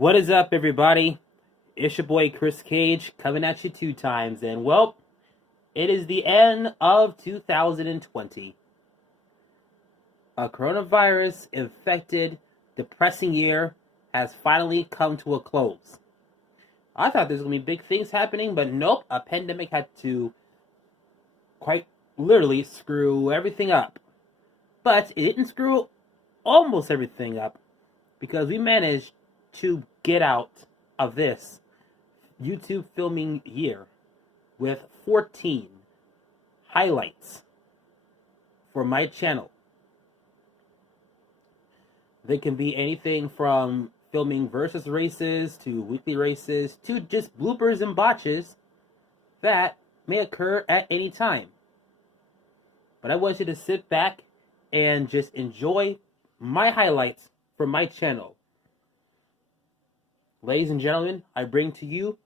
What is up, everybody? It's your boy Chris Cage coming at you 2 times, and well, it is the end of 2020. A coronavirus infected, depressing year has finally come to a close. I thought there was going to be big things happening, but nope, a pandemic had to quite literally screw everything up. But it didn't screw almost everything up, because we managed to get out of this YouTube filming year with 14 highlights for my channel. They can be anything from filming versus races to weekly races to just bloopers and botches that may occur at any time. But I want you to sit back and just enjoy my highlights from my channel. Ladies and gentlemen, I bring to you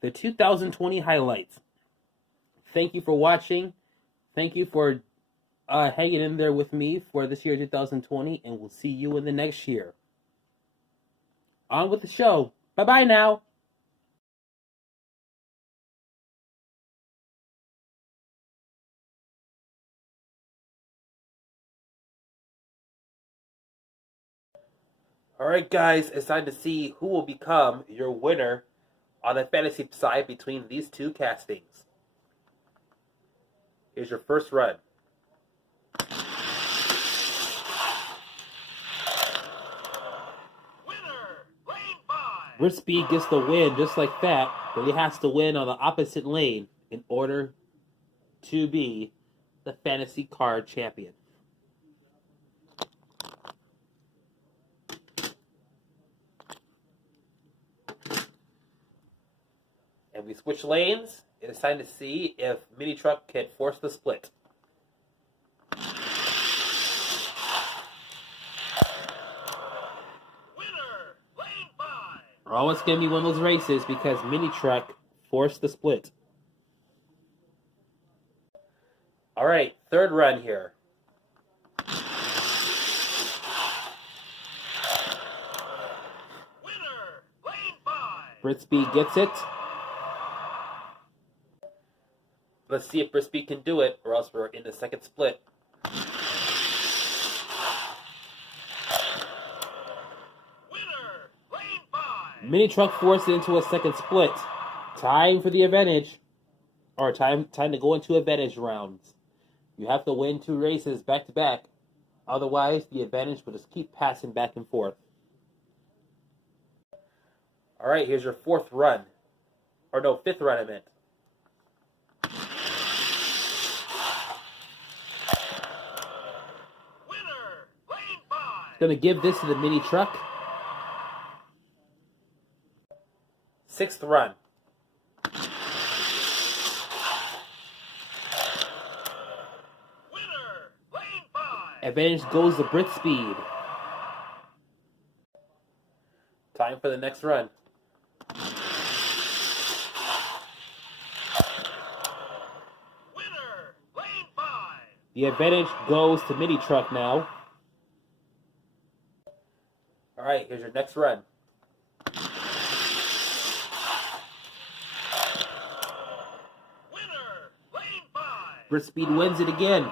the 2020 highlights. Thank you for watching. Thank you for hanging in there with me for this year 2020, and we'll see you in the next year. On with the show. Bye-bye now. Alright guys, it's time to see who will become your winner on the fantasy side between these two castings. Here's your first run. Wind-Tumble gets the win just like that, but he has to win on the opposite lane in order to be the fantasy card champion. And we switch lanes. It's time to see if Mini Truck can force the split. Oh, it's going to be one of those races because Mini Truck forced the split. Alright, third run here. Britsby gets it. Let's see if Britsby can do it, or else we're in the second split. Mini Truck forced it into a second split. Time for the advantage. Or time to go into advantage rounds. You have to win 2 races back to back. Otherwise, the advantage will just keep passing back and forth. Alright, here's your fourth run. Or no, fifth run I meant. Gonna give this to the Mini Truck. Sixth run. Advantage goes to Britspeed. Time for the next run. The advantage goes to Mini Truck now. Alright, here's your next run. Britspeed wins it again.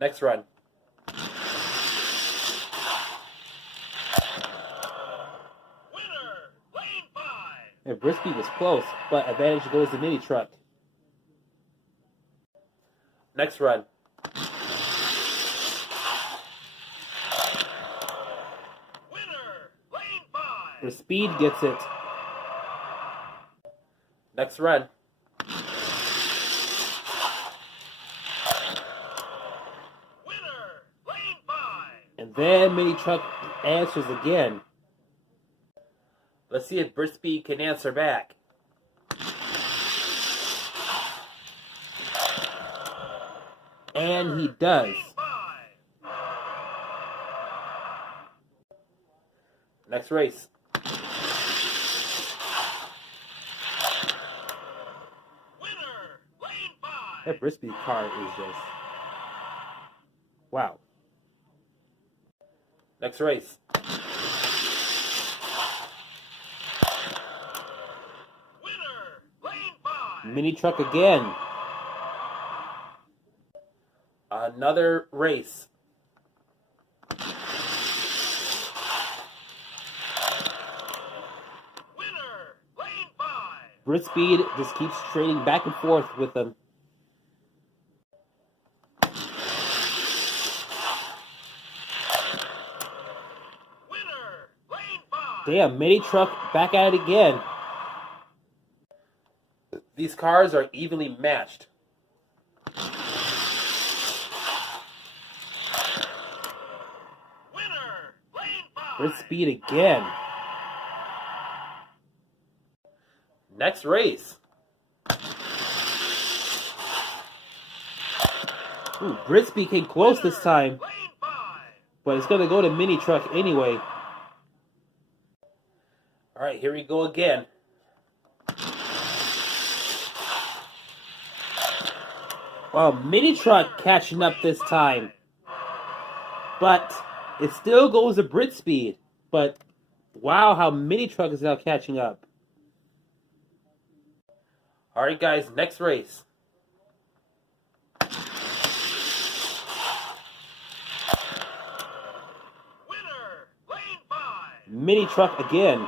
Next run. And Britspeed was close, but advantage goes to Mini Truck. Next run. Britspeed gets it. Next run. And then Mini Truck answers again. Let's see if Britspeed can answer back. And he does. Next race. That Britspeed car is just... wow. Next race. Mini truck again. Another race. Winner, lane 5. Britspeed just keeps trading back and forth with them. Winner, lane 5. Damn, mini truck back at it again. These cars are evenly matched. Winner, lane 5. Britspeed again. Next race. Ooh, Britspeed came close this time, Lane 5. but it's gonna go to mini truck anyway. All right, here we go again. Well, mini truck catching up this time, but it still goes to Britspeed. But wow, how mini truck is now catching up. All right, guys, next race. Winner, lane 5. Mini truck again.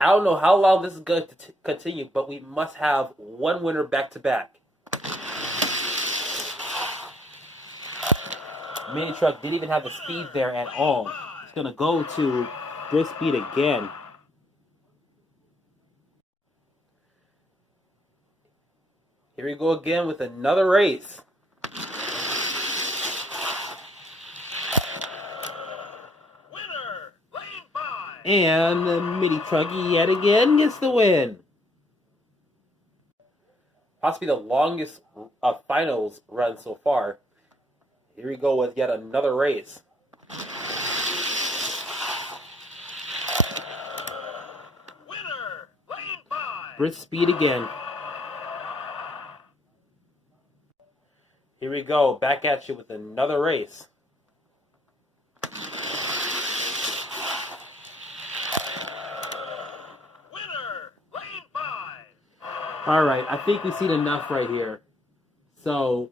I don't know how long this is going to continue, but we must have one winner back to back. Mini truck didn't even have the speed there at all. It's going to go to Britspeed again. Here we go again with another race. Winner, lane 5. And the mini truck yet again gets the win. Possibly the longest finals run so far. Here we go with yet another race. Winner, lane 5. Britspeed again. Here we go, back at you with another race. Winner, lane 5. Alright, I think we've seen enough right here. So,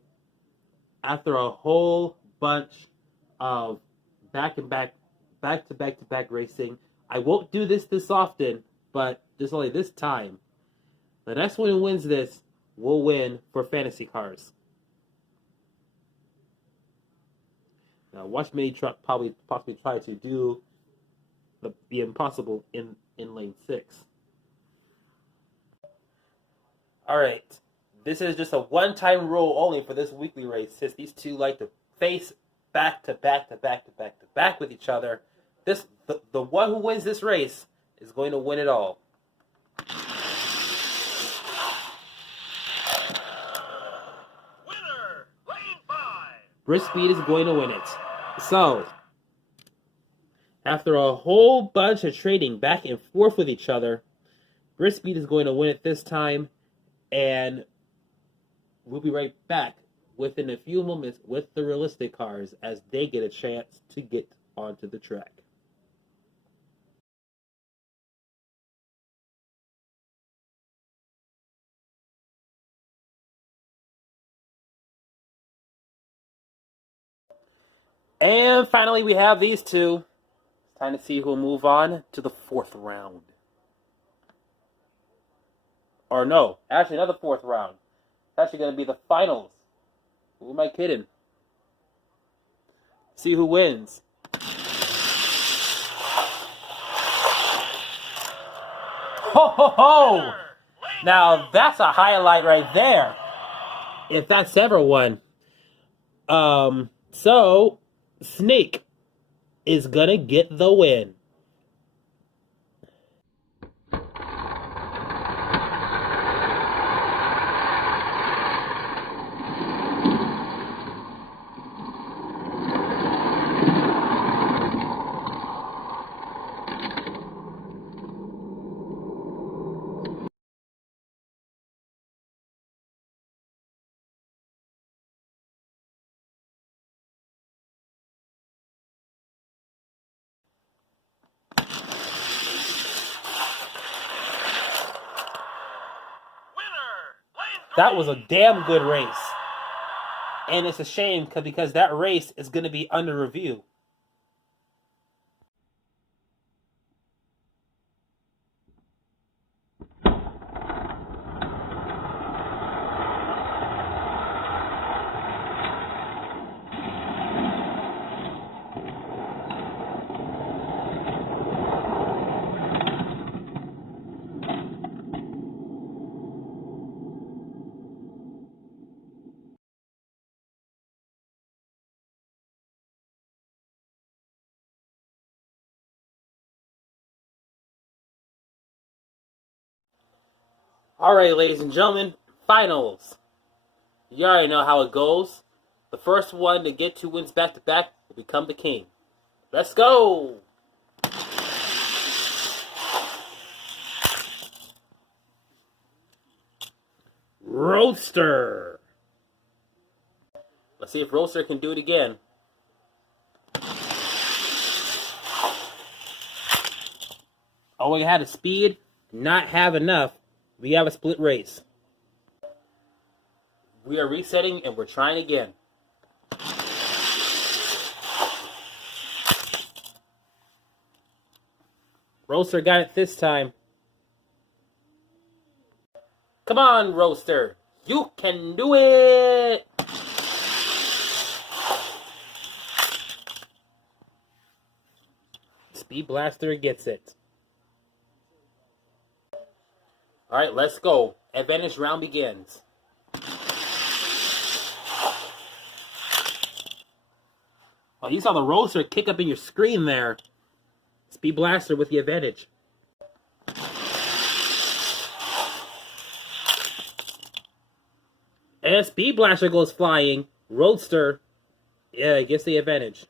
after a whole bunch of back-to-back racing, I won't do this often, but just only this time. The next one who wins this will win for fantasy cars. Now, watch Mini Truck possibly try to do the impossible in lane 6. Alright, this is just a one-time rule only for this weekly race, since these two like to face back to back with each other. The one who wins this race is going to win it all. Winner, lane 5. Britspeed is going to win it. So, after a whole bunch of trading back and forth with each other, Britspeed is going to win it this time, and we'll be right back within a few moments with the realistic cars as they get a chance to get onto the track. And finally, we have these two. It's time to see who'll move on to the 4th round. Or no, actually not the 4th round. It's actually going to be the finals. Who am I kidding? See who wins. Ho ho ho! Now that's a highlight right there. If that's ever one. So Snake is gonna get the win. That was a damn good race. And it's a shame because that race is going to be under review. Alright, ladies and gentlemen, finals. You already know how it goes. The first one to get 2 wins back-to-back will become the king. Let's go! Roadster! Let's see if Roadster can do it again. All we had is speed, not have enough. We have a split race. We are resetting and we're trying again. Roadster got it this time. Come on, Roadster. You can do it! Speed Blaster gets it. Alright, let's go. Advantage round begins. Oh, you saw the Roadster kick up in your screen there. Speed Blaster with the advantage. And Speed Blaster goes flying. Roadster gets the advantage.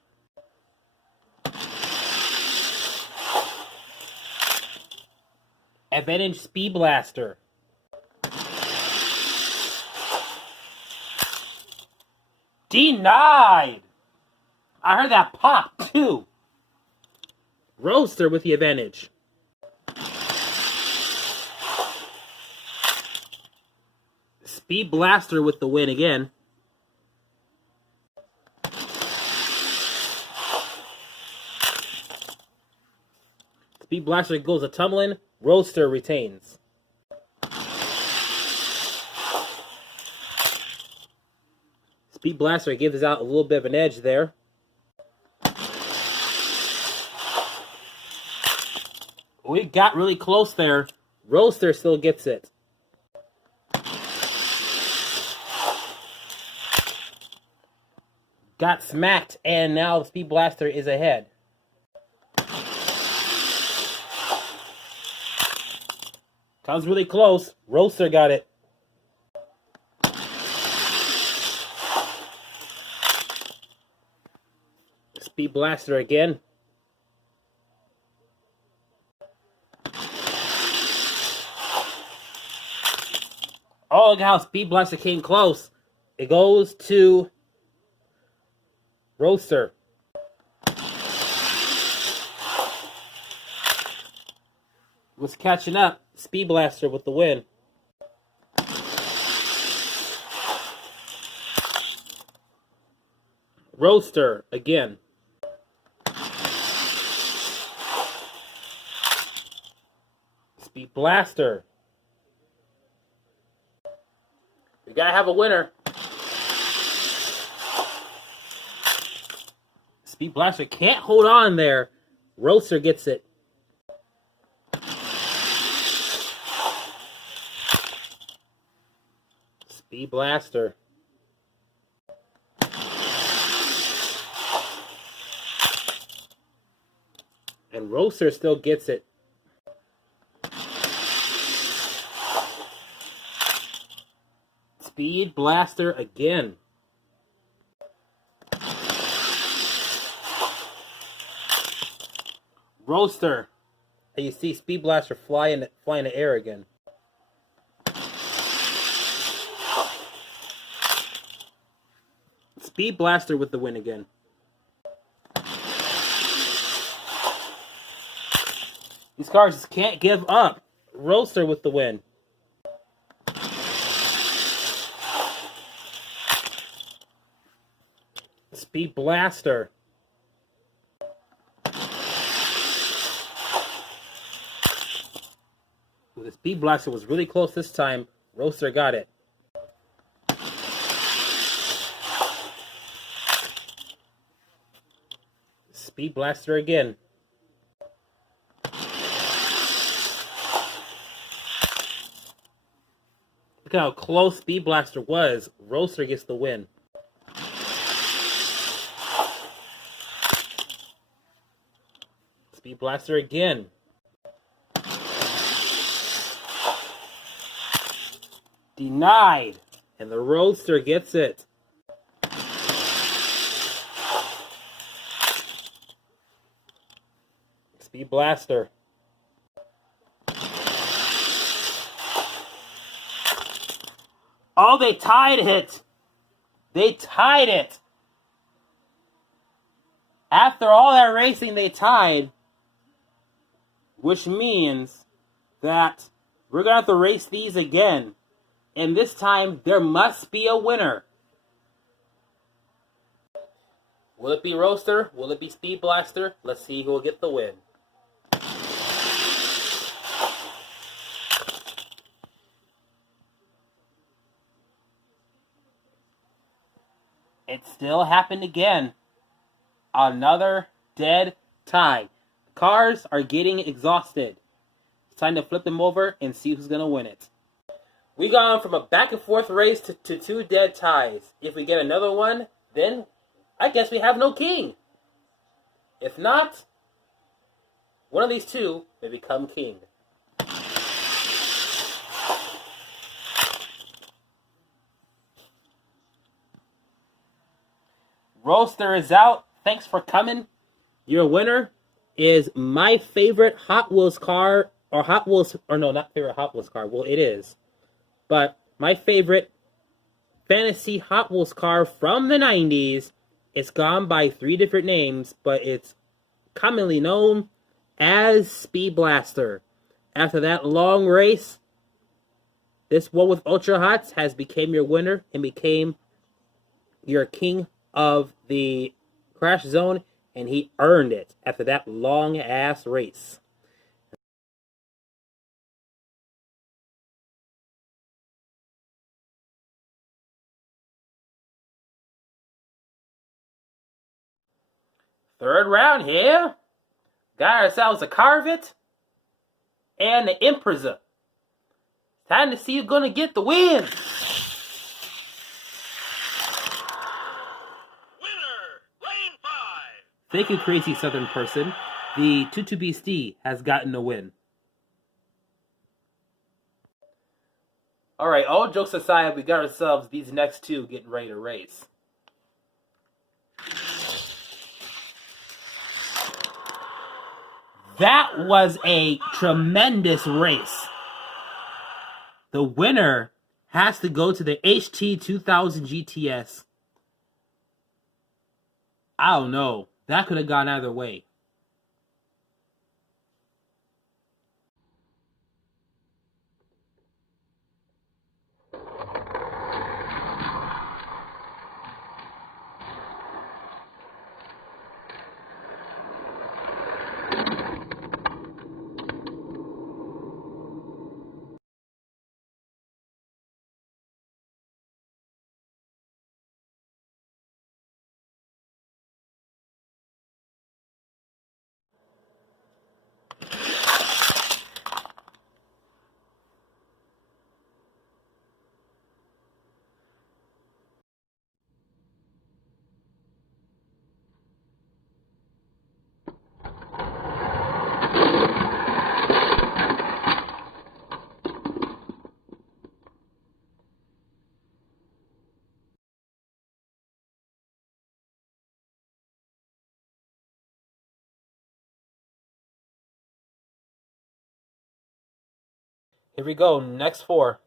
Advantage Speed Blaster. Denied! I heard that pop, too. Roadster with the advantage. Speed Blaster with the win again. Speed Blaster goes a tumbling. Roadster retains. Speed Blaster gives us out a little bit of an edge there. We got really close there. Roadster still gets it. Got smacked, and now Speed Blaster is ahead. Comes really close. Roadster got it. Speed Blaster again. Oh, look how Speed Blaster came close. It goes to Roadster. Was catching up. Speed Blaster with the win. Roadster again. Speed Blaster. We gotta have a winner. Speed Blaster can't hold on there. Roadster gets it. Speed Blaster. And Roadster still gets it. Speed Blaster again. Roadster. And you see Speed Blaster fly in the air again. Speed Blaster with the win again. These cars just can't give up. Roadster with the win. Speed Blaster. The Speed Blaster was really close this time. Roaster got it. Speed Blaster again. Look how close Speed Blaster was. Roaster gets the win. Speed Blaster again. Denied. And the Roadster gets it. Speed Blaster. Oh, they tied it. They tied it. After all that racing, they tied. Which means that we're going to have to race these again. And this time, there must be a winner. Will it be Roaster? Will it be Speed Blaster? Let's see who will get the win. It still happened again. Another dead tie. Cars are getting exhausted. It's time to flip them over and see who's going to win it. We gone from a back and forth race to two dead ties. If we get another one, then I guess we have no king. If not, one of these two may become king. Roaster is out. Thanks for coming. Your winner is my favorite Hot Wheels car, or Hot Wheels, or no, not favorite Hot Wheels car. Well, it is. But my favorite fantasy Hot Wheels car from the 90s. It's gone by 3 different names, but it's commonly known as Speed Blaster. After that long race, this one with Ultra Hots has became your winner and became your king of the Crash Zone, and he earned it after that long-ass race. Third round here. Got ourselves a Carvet and the Impreza. Time to see who's gonna get the win. Winner, lane 5. Thank you, crazy southern person. The Tutu Beastie has gotten a win. Alright, all jokes aside, we got ourselves these next two getting ready to race. That was a tremendous race. The winner has to go to the HT 2000 GTS. I don't know. That could have gone either way. Here we go, next 4.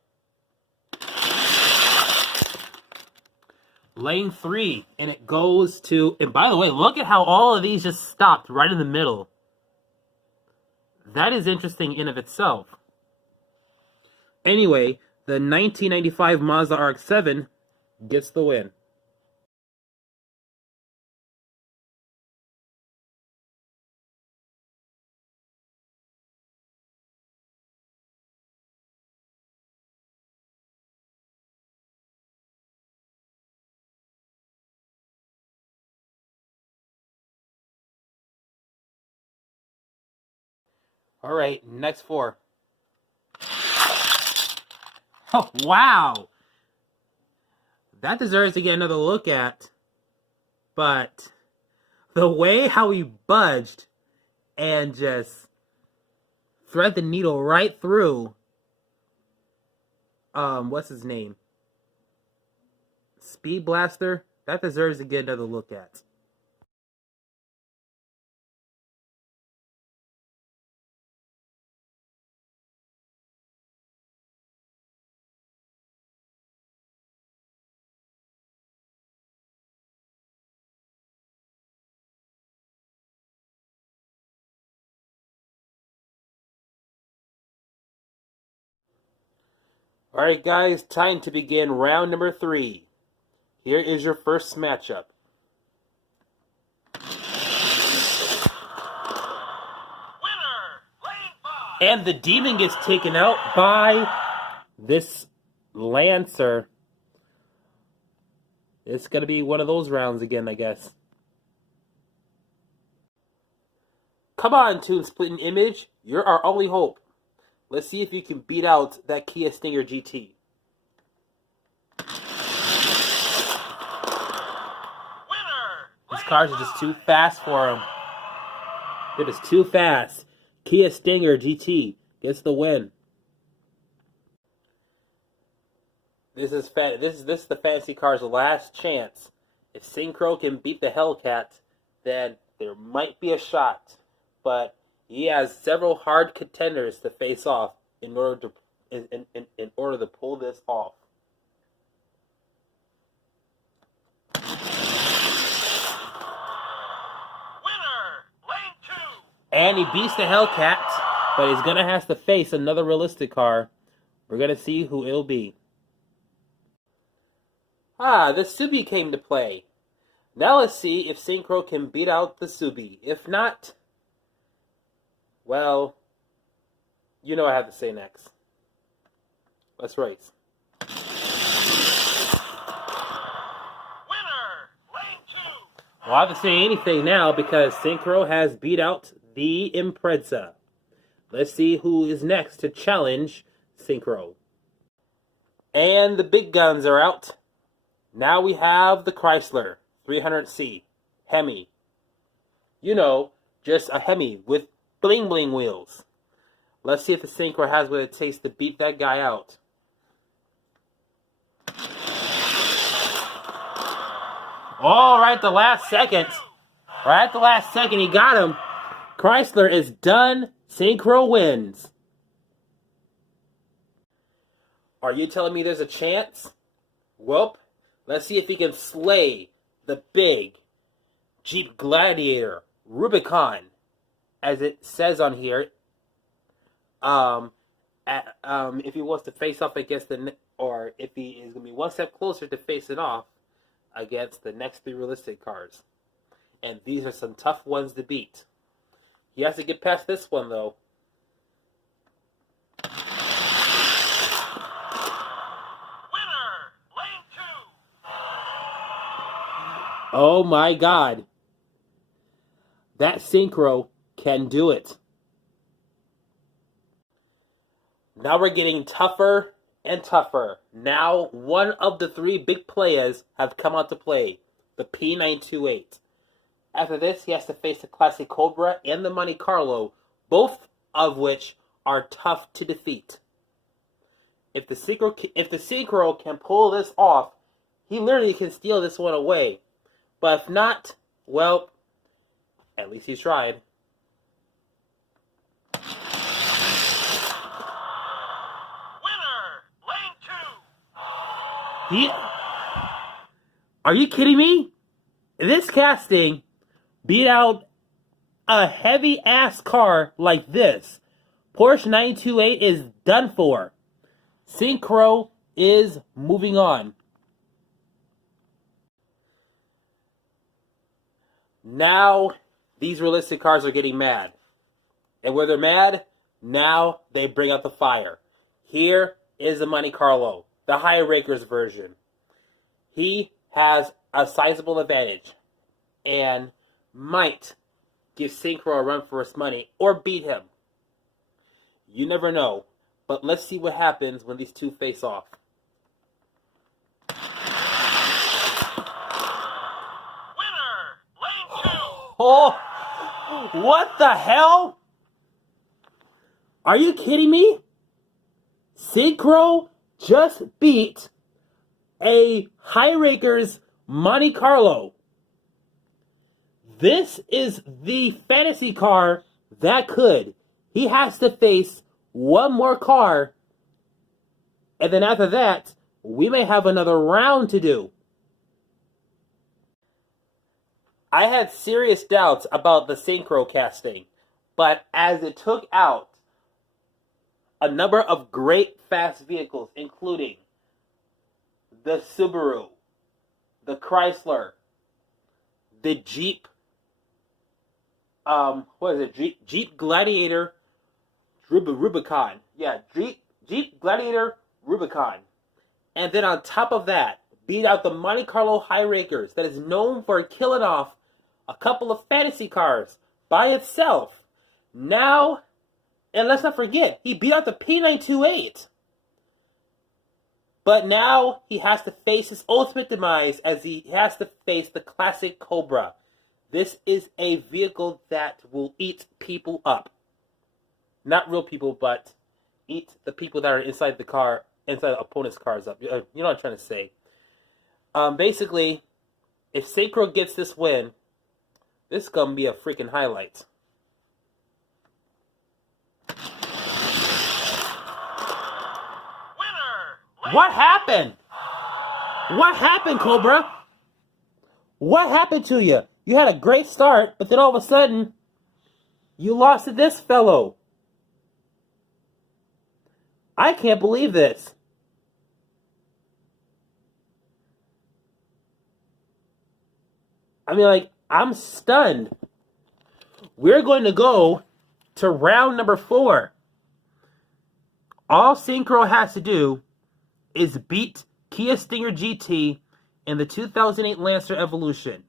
Lane 3, and it goes to, and by the way, look at how all of these just stopped right in the middle. That is interesting in of itself. Anyway, the 1995 Mazda RX-7 gets the win. All right, next four. Oh, wow. That deserves to get another look at. But the way how he budged and just thread the needle right through, what's his name? Speed Blaster, that deserves to get another look at. Alright guys, time to begin round number 3. Here is your first matchup. And the demon gets taken out by this Lancer. It's going to be one of those rounds again, I guess. Come on, Toon Splitting Image. You're our only hope. Let's see if you can beat out that Kia Stinger GT. These cars are just too fast for him. They're just too fast. Kia Stinger GT gets the win. This is the Fantasy Car's last chance. If Synchro can beat the Hellcat, then there might be a shot. But he has several hard contenders to face off in order to pull this off. And he beats the Hellcat, but he's going to have to face another realistic car. We're going to see who it'll be. The Subi came to play. Now let's see if Synchro can beat out the Subi. If not, well, you know what I have to say next. Let's race. Well, I don't have to say anything now because Synchro has beat out the Impreza. Let's see who is next to challenge Synchro. And the big guns are out. Now we have the Chrysler 300C Hemi. You know, just a Hemi with bling bling wheels. Let's see if the Synchro has what it takes to beat that guy out. Oh, right at the last second. Right at the last second, he got him. Chrysler is done. Synchro wins. Are you telling me there's a chance? Welp, let's see if he can slay the big Jeep Gladiator Rubicon, as it says on here. If he wants to face off against or if he is going to be one step closer to facing off against the next 3 realistic cars. And these are some tough ones to beat. He has to get past this one, though. Oh my God. That Synchro can do it. Now we're getting tougher and tougher. Now one of the 3 big players have come out to play. The P928. After this, he has to face the Classic Cobra and the Monte Carlo, both of which are tough to defeat. If the Synchro can pull this off, he literally can steal this one away. But if not, well, at least he's tried. Are you kidding me? This casting beat out a heavy-ass car like this. Porsche 928 is done for. Synchro is moving on. Now, these realistic cars are getting mad. And where they're mad, now they bring out the fire. Here is the Monte Carlo, the High Rakers version. He has a sizable advantage and might give Synchro a run for his money or beat him. You never know. But let's see what happens when these two face off. Winner, lane 2. Oh, what the hell? Are you kidding me? Synchro just beat a High Rakers Monte Carlo. This is the fantasy car that could. He has to face one more car, and then after that, we may have another round to do. I had serious doubts about the Synchro casting, but as it took out a number of great fast vehicles, including the Subaru, the Chrysler, the Jeep, Jeep Gladiator Rubicon. Yeah, Jeep Gladiator Rubicon. And then on top of that, beat out the Monte Carlo High Rakers that is known for killing off a couple of fantasy cars by itself. Now, and let's not forget, he beat out the P928. But now he has to face his ultimate demise as he has to face the classic Cobra. This is a vehicle that will eat people up. Not real people, but eat the people that are inside the car, inside the opponent's cars up. You know what I'm trying to say. Basically, if Synchro gets this win, this is going to be a freaking highlight. Winner, What happened? What happened, Cobra? What happened to you? You had a great start, but then all of a sudden, you lost to this fellow. I can't believe this. I mean, like, I'm stunned. We're going to go to round number 4. All Synchro has to do is beat Kia Stinger GT in the 2008 Lancer Evolution.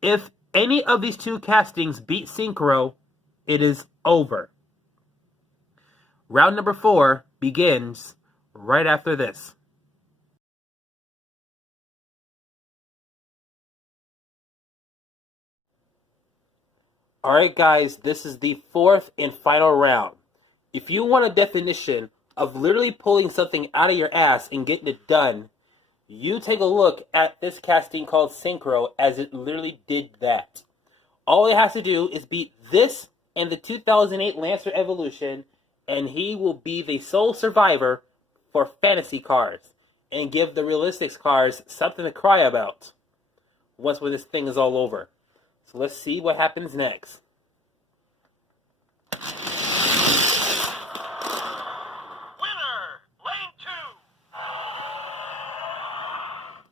If any of these two castings beat Synchro, it is over. Round number 4 begins right after this. Alright guys, this is the 4th and final round. If you want a definition of literally pulling something out of your ass and getting it done, you take a look at this casting called Synchro, as it literally did that. All it has to do is beat this and the 2008 Lancer Evolution, and he will be the sole survivor for fantasy cars and give the realistic cars something to cry about once when this thing is all over. So let's see what happens next. winner, lane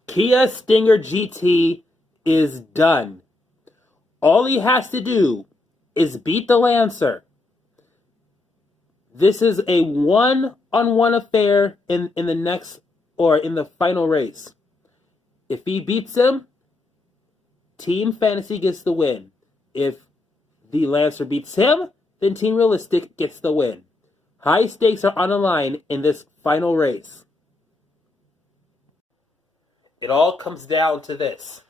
2. Kia Stinger GT is done. All he has to do is beat the Lancer. This is a one-on-one affair in the next, or in the final race. If he beats him, Team Fantasy gets the win. If the Lancer beats him, then Team Realistic gets the win. High stakes are on the line in this final race. It all comes down to this.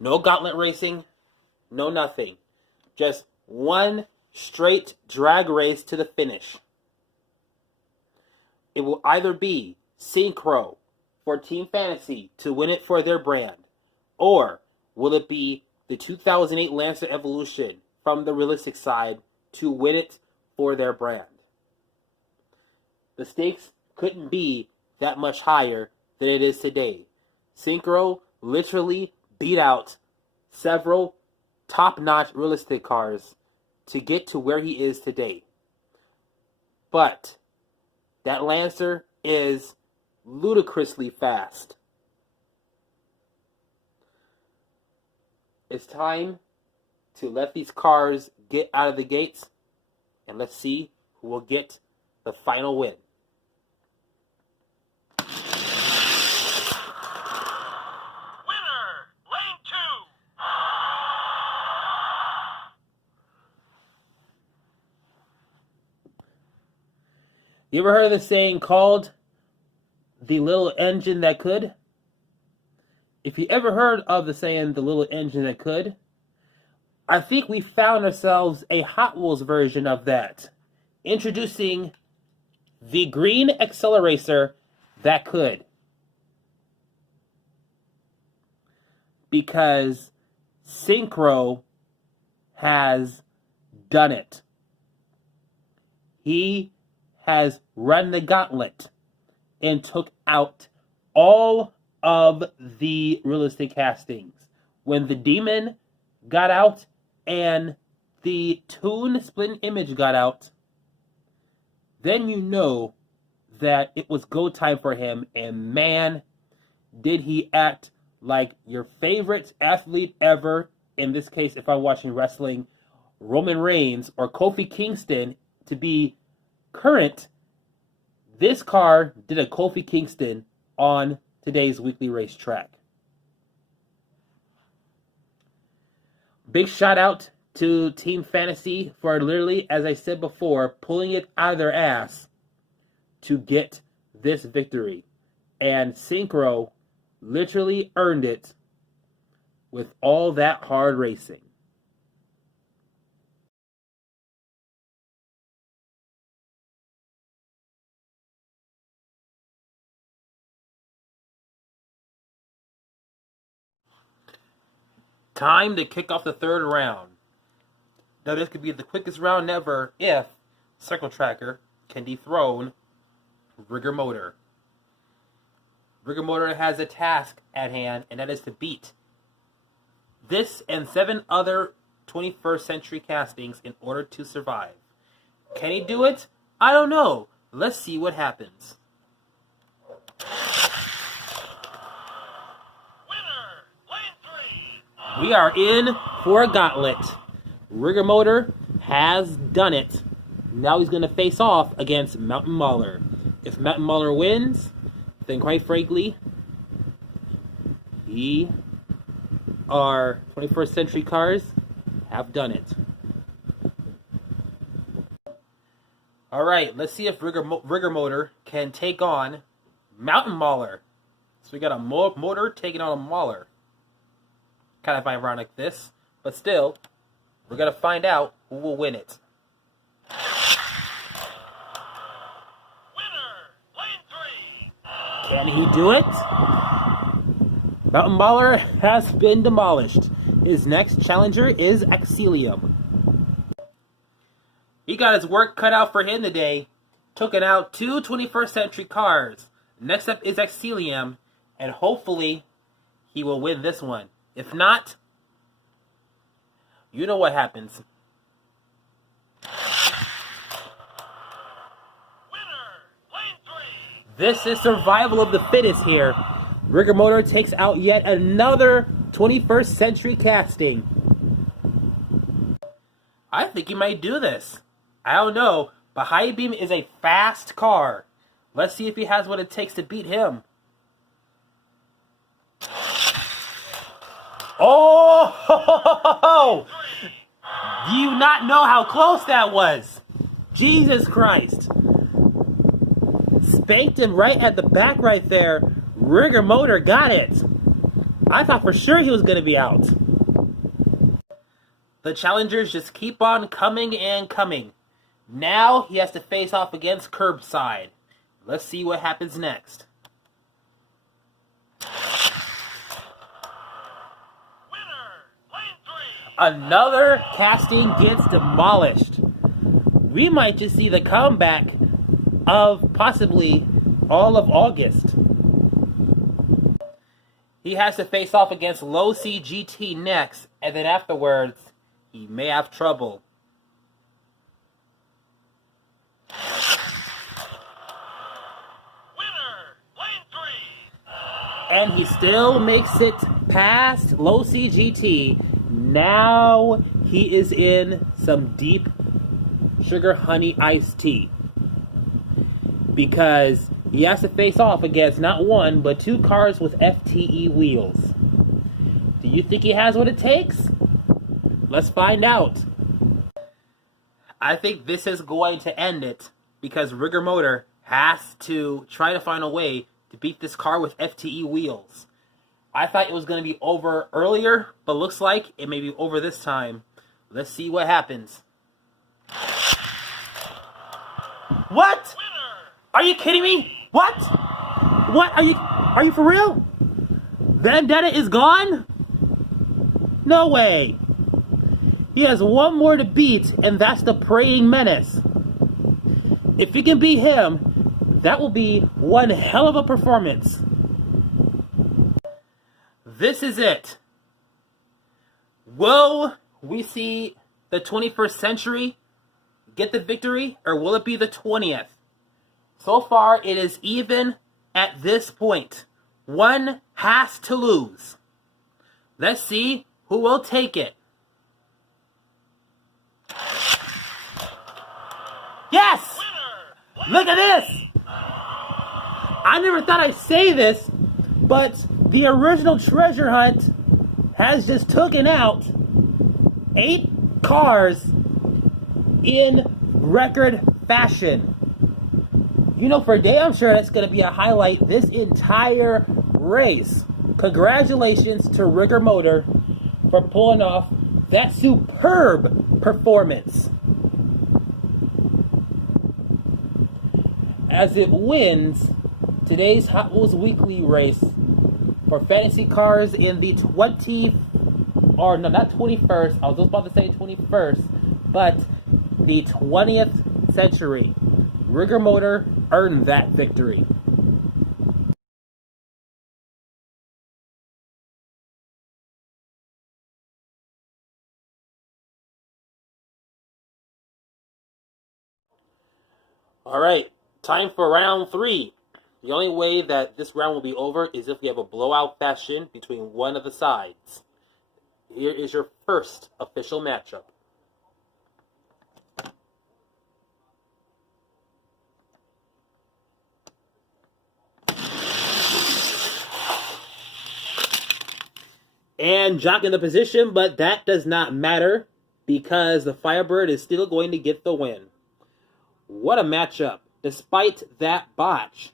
No gauntlet racing, no nothing. Just one straight drag race to the finish. It will either be Synchro for Team Fantasy to win it for their brand, or will it be the 2008 Lancer Evolution from the realistic side to win it for their brand? The stakes couldn't be that much higher than it is today. Synchro literally beat out several top-notch realistic cars to get to where he is today. But that Lancer is ludicrously fast. It's time to let these cars get out of the gates, and let's see who will get the final win. Winner, lane 2. You ever heard of the saying called the little engine that could? If you ever heard of the saying the little engine that could, I think we found ourselves a Hot Wheels version of that. Introducing the green accelerator that could. Because Synchro has done it. He has run the gauntlet and took out all of the realistic castings. When the demon got out and the Toon Split Image got out, then you know that it was go time for him, and man, did he act like your favorite athlete ever. In this case, if I'm watching wrestling, Roman Reigns or Kofi Kingston to be current. This car did a Kofi Kingston on today's weekly racetrack. Big shout out to Team Fantasy for literally, as I said before, pulling it out of their ass to get this victory. And Synchro literally earned it with all that hard racing. Time to kick off the third round. Now this could be the quickest round ever if Circle Tracker can dethrone Rigor Motor. Rigor Motor has a task at hand, and that is to beat this and 7 other 21st century castings in order to survive. Can he do it? I don't know. Let's see what happens. Winner, lane 3. We are in for a gauntlet. Rigor Motor has done it. Now he's going to face off against Mountain Mauler. If Mountain Mauler wins, then quite frankly, our 21st century cars have done it. Alright, let's see if Rigor Motor can take on Mountain Mauler. So we got a motor taking on a Mauler. Kind of ironic this, but still, we're going to find out who will win it. Winner, lane 3. Can he do it? Mountain Mauler has been demolished. His next challenger is Axelium. He got his work cut out for him today, taking out 2 21st century cars. Next up is Axelium, and hopefully he will win this one. If not, you know what happens. Winner, lane 3. This is survival of the fittest here. Rigor Motor takes out yet another 21st century casting. I think he might do this. I don't know, but High Beam is a fast car. Let's see if he has what it takes to beat him. Oh! Do you not know how close that was? Jesus Christ. Spanked him right at the back right there. Rigor Motor got it. I thought for sure he was going to be out. The challengers just keep on coming and coming. Now he has to face off against Curbside. Let's see what happens next. Winner, lane 3. Another casting gets demolished. We might just see the comeback of possibly all of August. He has to face off against Low C GT next, and then afterwards, he may have trouble. Winner, lane 3. And he still makes it past Low C GT. Now he is in some deep sugar honey iced tea. Because he has to face off against not 1, but 2 cars with FTE wheels. Do you think he has what it takes? Let's find out. I think this is going to end it, because Rigor Motor has to try to find a way to beat this car with FTE wheels. I thought it was going to be over earlier, but looks like it may be over this time. Let's see what happens. What? Are you kidding me? What? What? Are you for real? Vendetta is gone? No way. He has one more to beat, and that's the Praying Menace. If you can beat him, that will be one hell of a performance. This is it. Will we see the 21st century get the victory, or will it be the 20th? So far, it is even at this point. One has to lose. Let's see who will take it. Yes! Look at this! I never thought I'd say this, but the original treasure hunt has just taken out 8 cars in record fashion. You know, for damn sure that's going to be a highlight this entire race. Congratulations to Rigger Motor for pulling off that superb performance, as it wins today's Hot Wheels Weekly race for fantasy cars in the not 21st, I was just about to say 21st, but the 20th century. Rigger Motor earned that victory. Alright, time for round 3. The only way that this round will be over is if we have a blowout fashion between one of the sides. Here is your first official matchup. And Jock in the position, but that does not matter because the Firebird is still going to get the win. What a matchup, despite that botch.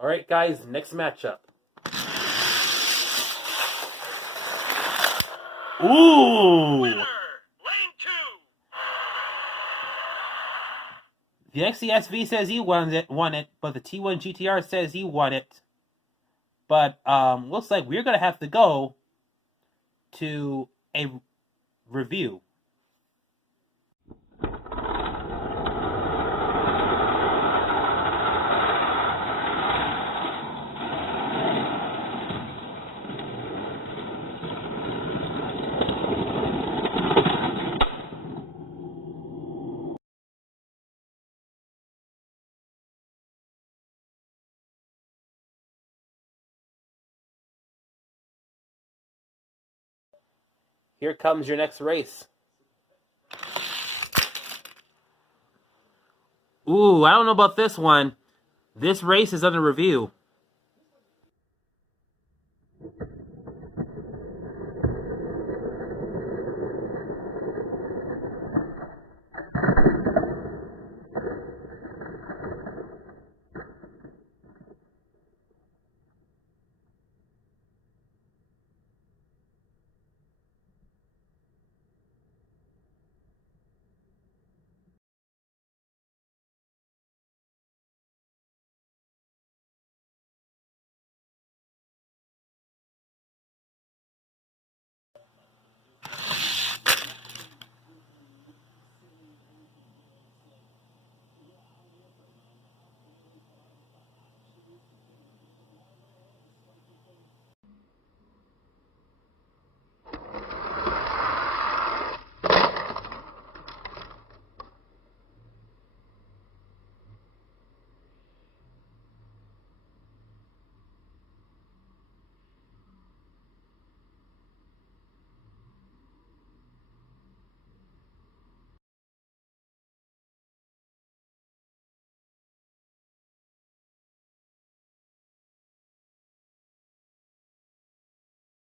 Alright guys, next matchup. Ooh! Winner, lane 2. The XCSV says he won it, but the T1 GTR says he won it. But looks like we're gonna have to go to a review. Here comes your next race. Ooh, I don't know about this one. This race is under review.